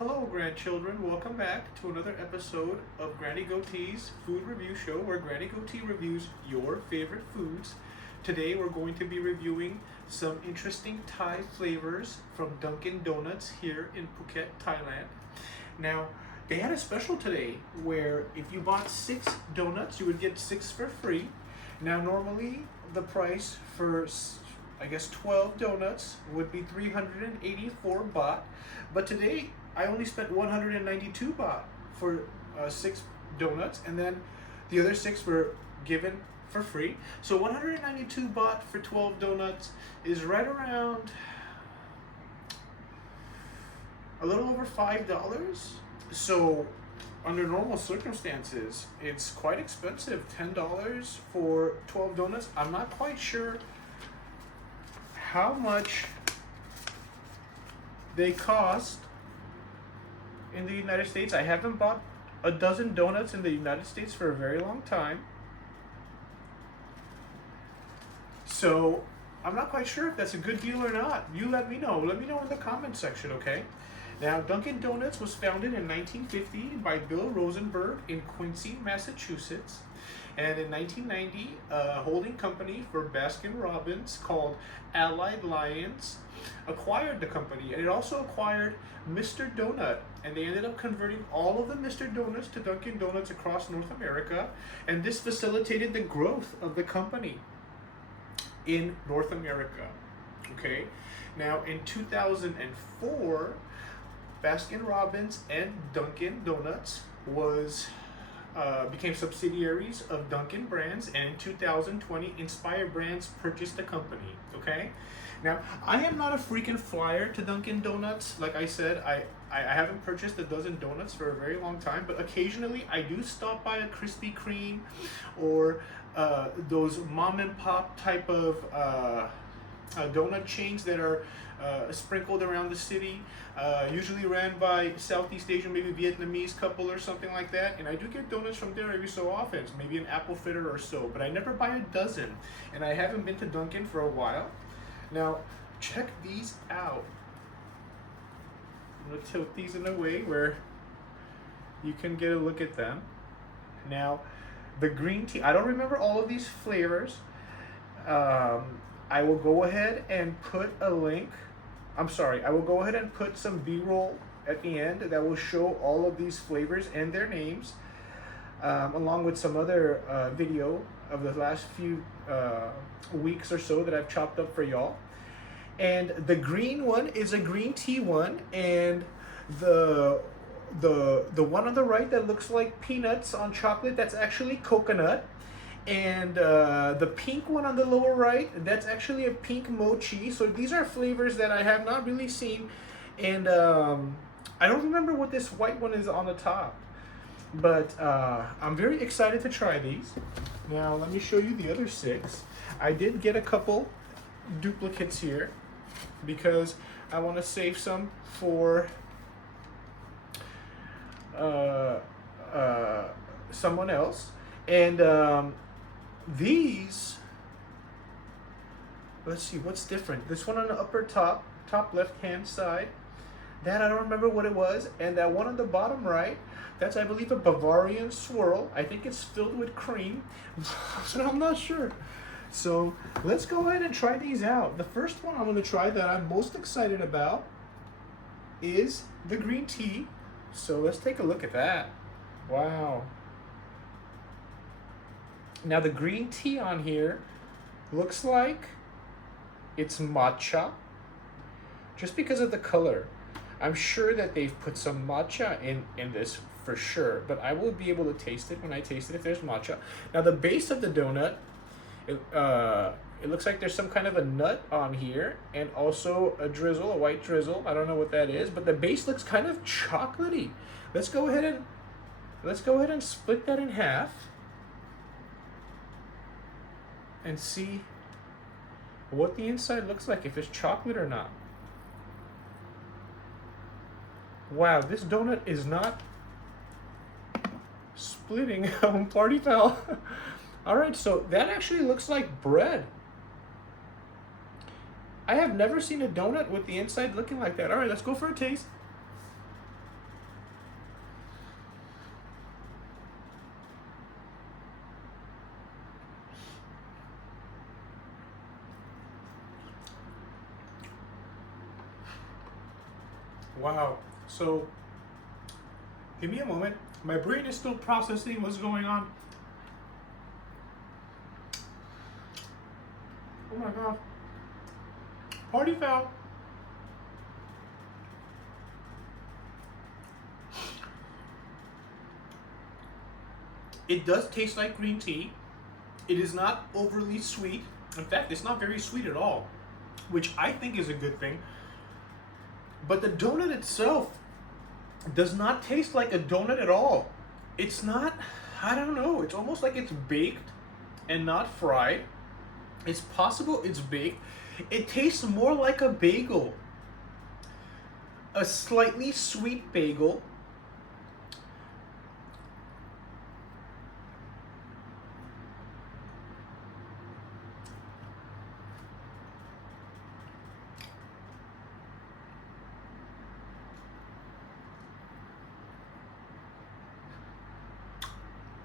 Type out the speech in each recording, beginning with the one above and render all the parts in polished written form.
Hello, grandchildren. Welcome back to another episode of Granny Goatee's food review show, where Granny Goatee reviews your favorite foods. Today, we're going to be reviewing some interesting Thai flavors from Dunkin' Donuts here in Phuket, Thailand. Now, they had a special today where if you bought 6 donuts, you would get 6 for free. Now, normally the price for 12 donuts would be 384 baht, but today I only spent 192 baht for 6 donuts, and then the other 6 were given for free. So 192 baht for 12 donuts is right around a little over $5. So under normal circumstances, it's quite expensive. $10 for 12 donuts. I'm not quite sure how much they cost in the United States. I haven't bought a dozen donuts in the United States for a very long time, so I'm not quite sure if that's a good deal or not. You let me know in the comment section. Okay, now Dunkin' Donuts was founded in 1950 by Bill Rosenberg in Quincy, Massachusetts. And in 1990, a holding company for Baskin-Robbins called Allied Lions acquired the company, and it also acquired Mr. Donut, and they ended up converting all of the Mr. Donuts to Dunkin' Donuts across North America, and this facilitated the growth of the company in North America. Okay, now in 2004, Baskin-Robbins and Dunkin' Donuts became subsidiaries of Dunkin' brands, and in 2020, Inspire Brands purchased the company. Okay, now I am not a freaking flyer to Dunkin' Donuts. Like I said, I haven't purchased a dozen donuts for a very long time, but occasionally I do stop by a Krispy Kreme or those mom and pop type of donut chains that are sprinkled around the city, usually ran by Southeast Asian, maybe Vietnamese couple or something like that, and I do get donuts from there every so often, maybe an apple fritter or so, but I never buy a dozen, and I haven't been to Dunkin' for a while. Now, check these out. I'm going to tilt these in a way where you can get a look at them. Now, the green tea, I don't remember all of these flavors. I will go ahead and put a link. I will go ahead and put some B-roll at the end that will show all of these flavors and their names, along with some other video of the last few weeks or so that I've chopped up for y'all. And the green one is a green tea one, and the one on the right that looks like peanuts on chocolate, that's actually coconut. And the pink one on the lower right, that's actually a pink mochi. So these are flavors that I have not really seen, and I don't remember what this white one is on the top, but I'm very excited to try these. Now let me show you the other 6. I did get a couple duplicates here because I want to save some for someone else. And these, let's see what's different. This one on the upper top left hand side, that I don't remember what it was, and that one on the bottom right, that's I believe a Bavarian swirl. I think it's filled with cream, but I'm not sure. So let's go ahead and try these out. The first one I'm going to try that I'm most excited about is the green tea. So let's take a look at that. Wow. Now the green tea on here looks like it's matcha, just because of the color. I'm sure that they've put some matcha in this for sure, but I will be able to taste it when I taste it if there's matcha. Now the base of the donut, it looks like there's some kind of a nut on here, and also a white drizzle. I don't know what that is, but the base looks kind of chocolatey. Let's go ahead and split that in half and see what the inside looks like, if it's chocolate or not. Wow, this donut is not splitting. Party foul. All right, so that actually looks like bread. I have never seen a donut with the inside looking like that. All right, let's go for a taste. Wow. So, give me a moment. My brain is still processing what's going on. Oh my god. Party foul. It does taste like green tea. It is not overly sweet. In fact, it's not very sweet at all, which I think is a good thing. But the donut itself does not taste like a donut at all. It's not, I don't know, it's almost like it's baked and not fried. It's possible it's baked. It tastes more like a bagel. A slightly sweet bagel.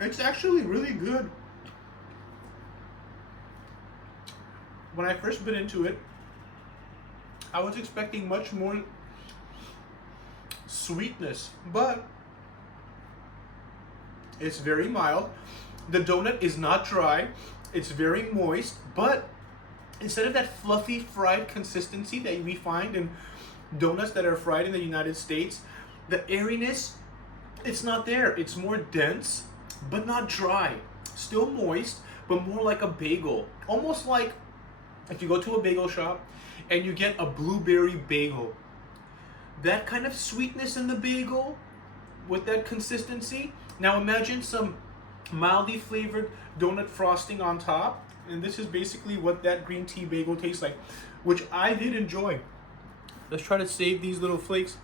It's actually really good. When I first bit into it, I was expecting much more sweetness, but it's very mild. The donut is not dry. It's very moist, but instead of that fluffy fried consistency that we find in donuts that are fried in the United States, the airiness, it's not there. It's more dense, but not dry. Still moist, but more like a bagel. Almost like if you go to a bagel shop and you get a blueberry bagel. That kind of sweetness in the bagel with that consistency. Now imagine some mildly flavored donut frosting on top. And this is basically what that green tea bagel tastes like, which I did enjoy. Let's try to save these little flakes.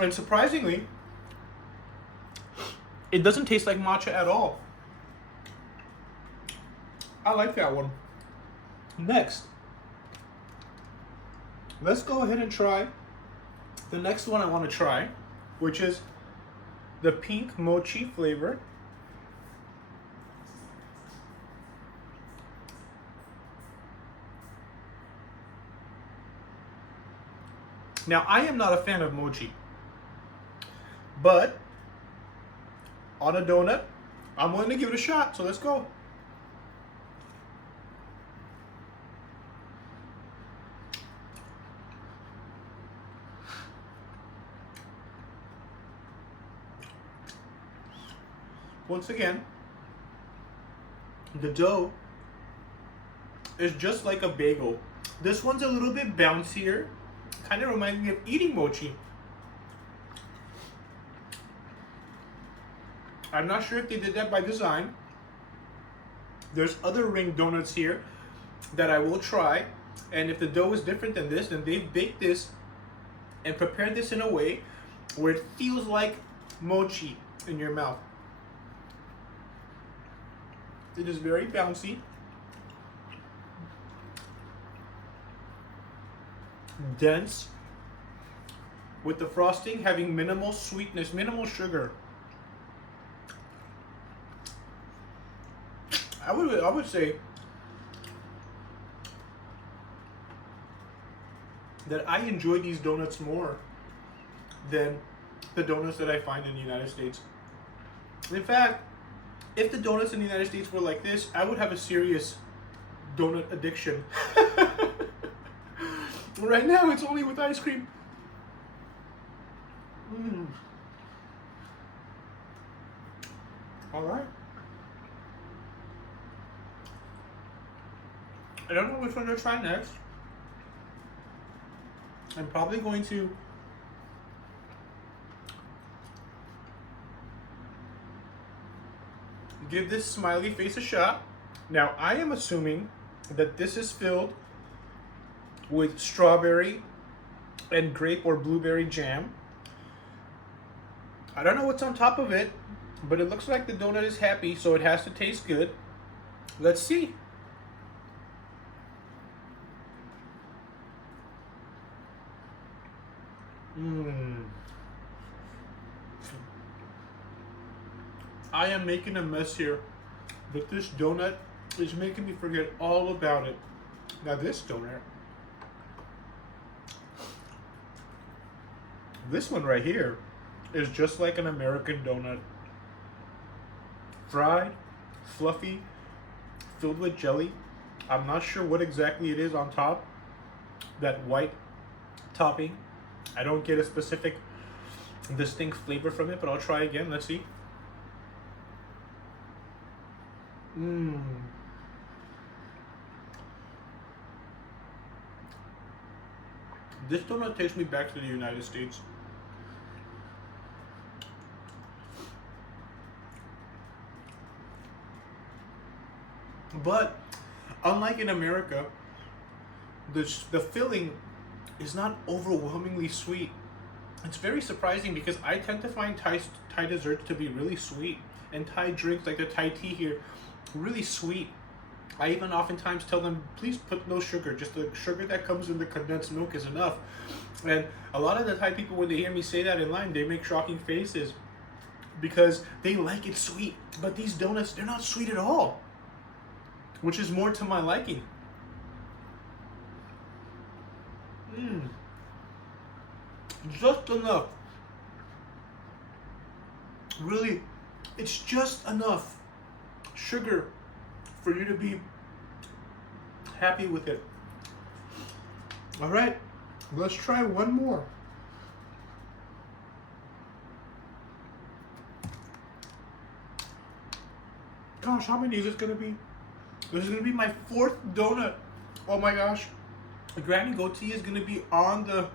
And surprisingly, it doesn't taste like matcha at all. I like that one. Next, let's go ahead and try the next one I want to try, which is the pink mochi flavor. Now, I am not a fan of mochi, but on a donut, I'm willing to give it a shot, so let's go. Once again, the dough is just like a bagel. This one's a little bit bouncier, kind of reminds me of eating mochi. I'm not sure if they did that by design. There's other ring donuts here that I will try, and if the dough is different than this, then they've baked this and prepared this in a way where it feels like mochi in your mouth. It is very bouncy, dense, with the frosting having minimal sweetness, minimal sugar. I would say that I enjoy these donuts more than the donuts that I find in the United States. In fact, if the donuts in the United States were like this, I would have a serious donut addiction. Right now, it's only with ice cream. All right. I don't know which one to try next. I'm probably going to give this smiley face a shot. Now, I am assuming that this is filled with strawberry and grape or blueberry jam. I don't know what's on top of it, but it looks like the donut is happy, so it has to taste good. Let's see. I am making a mess here, but this donut is making me forget all about it. Now this donut This one right here is just like an American donut. Fried, fluffy, filled with jelly. I'm not sure what exactly it is on top. That white topping. I don't get a specific distinct flavor from it, but I'll try again. Let's see. This donut takes me back to the United States. But unlike in America, the filling is not overwhelmingly sweet. It's very surprising because I tend to find Thai desserts to be really sweet, and Thai drinks like the Thai tea here, really sweet. I even oftentimes tell them, please put no sugar, just the sugar that comes in the condensed milk is enough. And a lot of the Thai people, when they hear me say that in line, they make shocking faces because they like it sweet. But these donuts, they're not sweet at all, which is more to my liking. Just enough. Really, it's just enough sugar for you to be happy with it. All right, let's try one more. Gosh, how many is this gonna be? This is gonna be my 4th donut. Oh my gosh. Granny Goatee is gonna be on the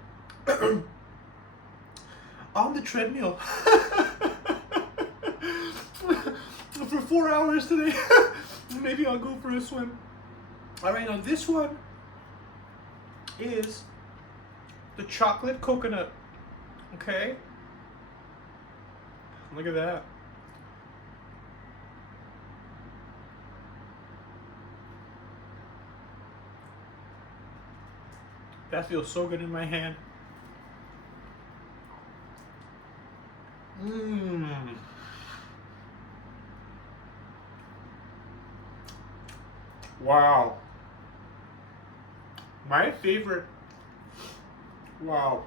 on the treadmill for 4 hours today. Maybe I'll go for a swim. All right, now this one is the chocolate coconut. Okay, look at that. That feels so good in my hand. Wow. My favorite. Wow.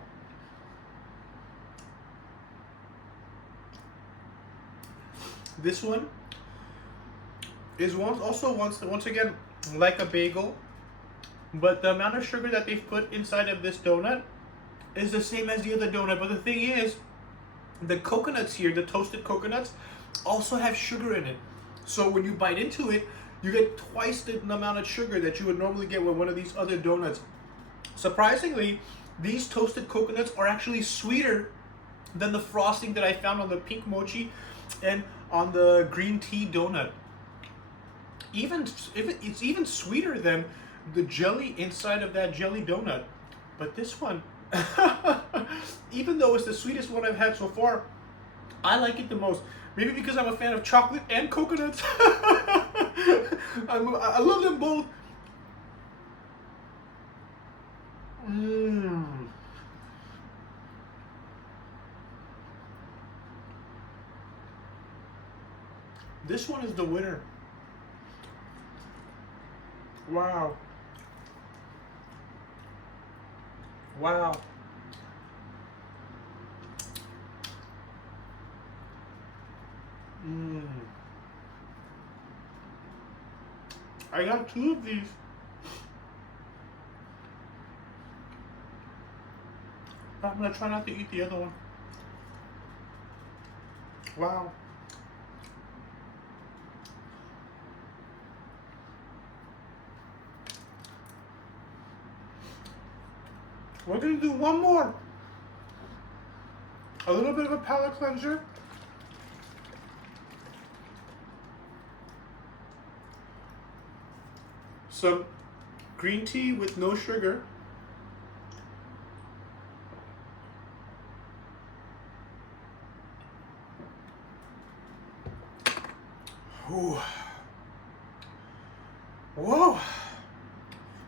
This one is once again like a bagel, but the amount of sugar that they've put inside of this donut is the same as the other donut. But the thing is, the coconuts here, the toasted coconuts, also have sugar in it. So when you bite into it, you get twice the amount of sugar that you would normally get with one of these other donuts. Surprisingly, these toasted coconuts are actually sweeter than the frosting that I found on the pink mochi and on the green tea donut. It's even sweeter than the jelly inside of that jelly donut. But this one, even though it's the sweetest one I've had so far, I like it the most. Maybe because I'm a fan of chocolate and coconuts. I love them both. This one is the winner. Wow. Wow. I got 2 of these. But I'm gonna try not to eat the other one. Wow. We're gonna do one more. A little bit of a palate cleanser. Some green tea with no sugar. Ooh. Whoa.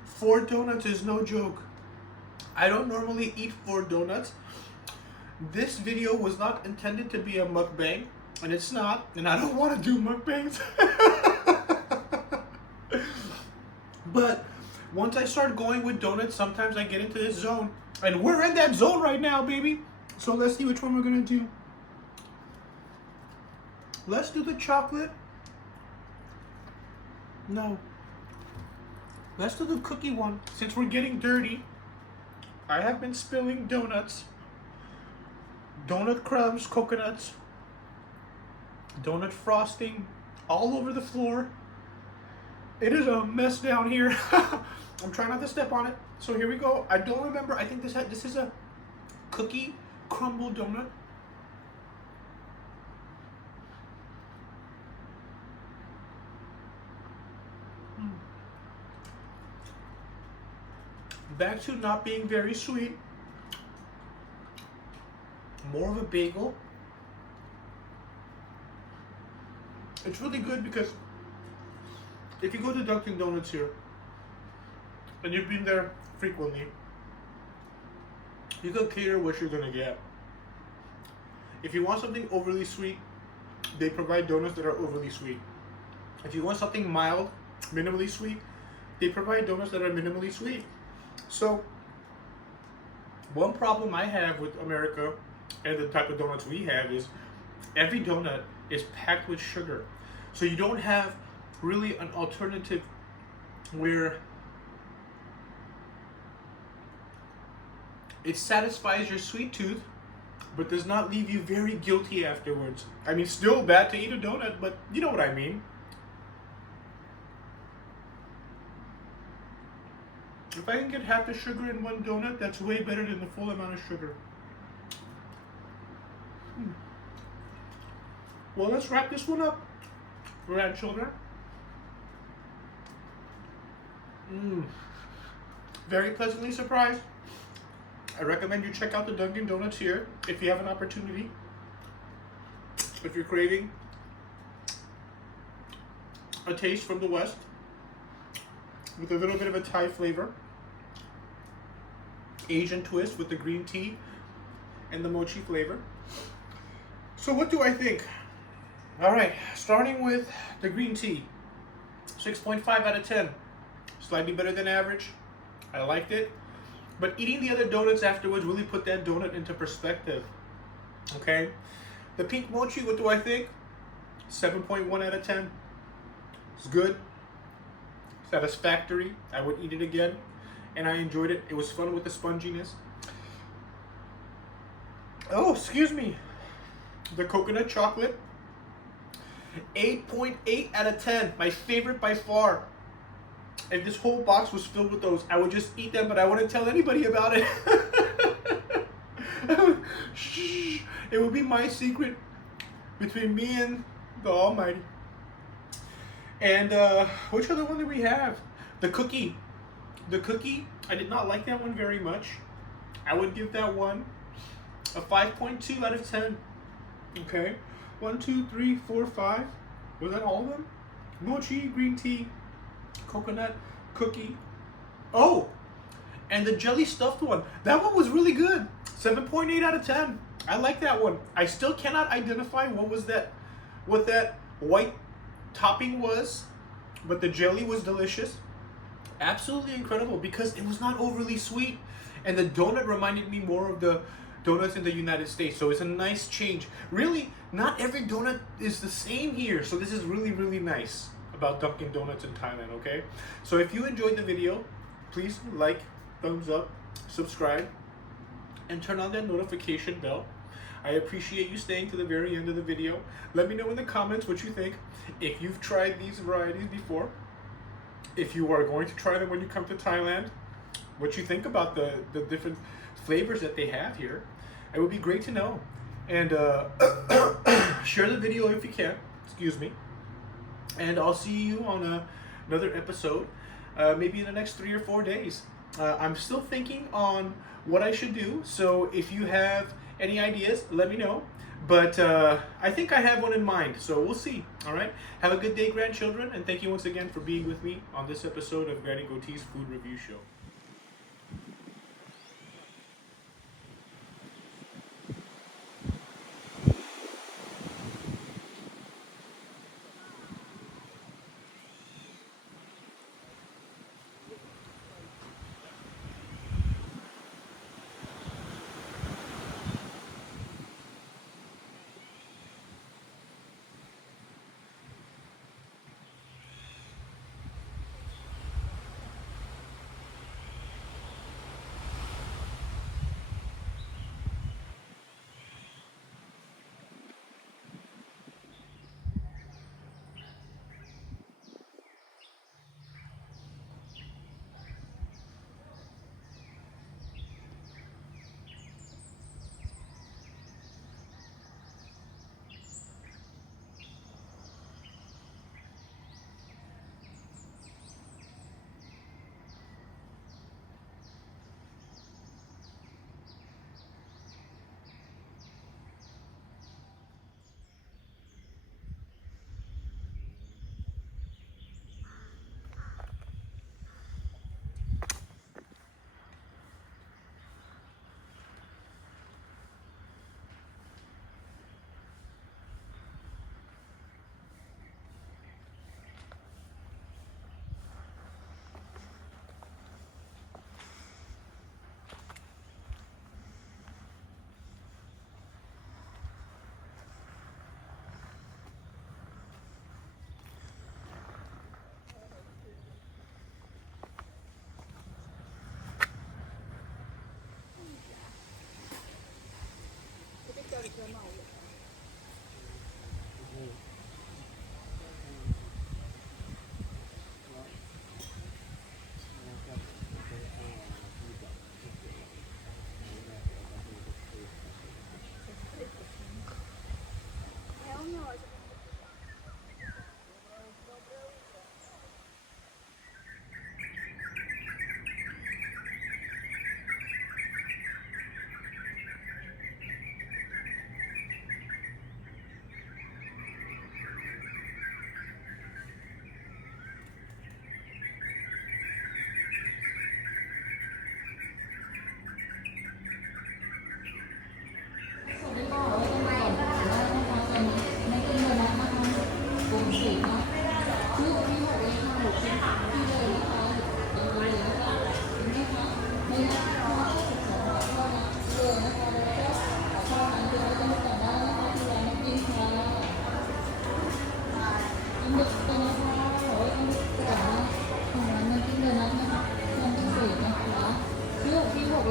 4 donuts is no joke. I don't normally eat 4 donuts. This video was not intended to be a mukbang, and it's not, and I don't want to do mukbangs. But once I start going with donuts, sometimes I get into this zone, and we're in that zone right now, baby. So let's see which one we're gonna do. Let's do the chocolate. No. Let's do the cookie one. Since we're getting dirty, I have been spilling donuts, donut crumbs, coconuts, donut frosting all over the floor. It is a mess down here. I'm trying not to step on it. So here we go. I don't remember. I think this is a cookie crumble donut. Back to not being very sweet. More of a bagel. It's really good because if you go to Dunkin' Donuts here, and you've been there frequently, you can cater what you're gonna get. If you want something overly sweet, they provide donuts that are overly sweet. If you want something mild, minimally sweet, they provide donuts that are minimally sweet. So, one problem I have with America and the type of donuts we have is every donut is packed with sugar. So you don't have really an alternative where it satisfies your sweet tooth, but does not leave you very guilty afterwards. I mean, still bad to eat a donut, but you know what I mean. If I can get half the sugar in one donut, that's way better than the full amount of sugar. Well, let's wrap this one up, grandchildren. Very pleasantly surprised. I recommend you check out the Dunkin' Donuts here if you have an opportunity. If you're craving a taste from the West with a little bit of a Thai flavor, Asian twist with the green tea and the mochi flavor. So what do I think? All right, starting with the green tea, 6.5 out of 10. Slightly better than average. I liked it. But eating the other donuts afterwards really put that donut into perspective. Okay? The pink mochi, what do I think? 7.1 out of 10. It's good. Satisfactory. I would eat it again. And I enjoyed it. It was fun with the sponginess. Oh, excuse me. The coconut chocolate. 8.8 out of 10. My favorite by far. If this whole box was filled with those, I would just eat them, but I wouldn't tell anybody about it. Shh. It would be my secret between me and the Almighty. And which other one do we have? The cookie. The cookie, I did not like that one very much. I would give that one a 5.2 out of 10. Okay. 1, 2, 3, 4, 5. Was that all of them? Mochi, green tea, coconut, cookie. Oh, and the jelly stuffed one. That one was really good. 7.8 out of 10. I like that one. I still cannot identify what that white topping was, but the jelly was delicious. Absolutely incredible because it was not overly sweet, and the donut reminded me more of the donuts in the United States, so it's a nice change. Really, not every donut is the same here, so this is really, really nice about Dunkin' Donuts in Thailand, okay? So if you enjoyed the video, please like, thumbs up, subscribe, and turn on that notification bell. I appreciate you staying to the very end of the video. Let me know in the comments what you think. If you've tried these varieties before, if you are going to try them when you come to Thailand, what you think about the different flavors that they have here. It would be great to know. And share the video if you can. Excuse me. And I'll see you on another episode, maybe in the next 3 or 4 days. I'm still thinking on what I should do. So if you have any ideas, let me know. But I think I have one in mind, so we'll see. All right. Have a good day, grandchildren, and thank you once again for being with me on this episode of Granny Goatee's Food Review Show.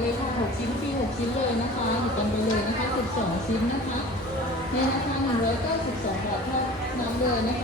เลยค่ะ6 ชิ้นฟรี6 ชิ้นเลยนะคะหยิบกันไปเลยนะคะ12 ชิ้นนะคะในราคา192 บาทเท่านั้นเลยนะคะ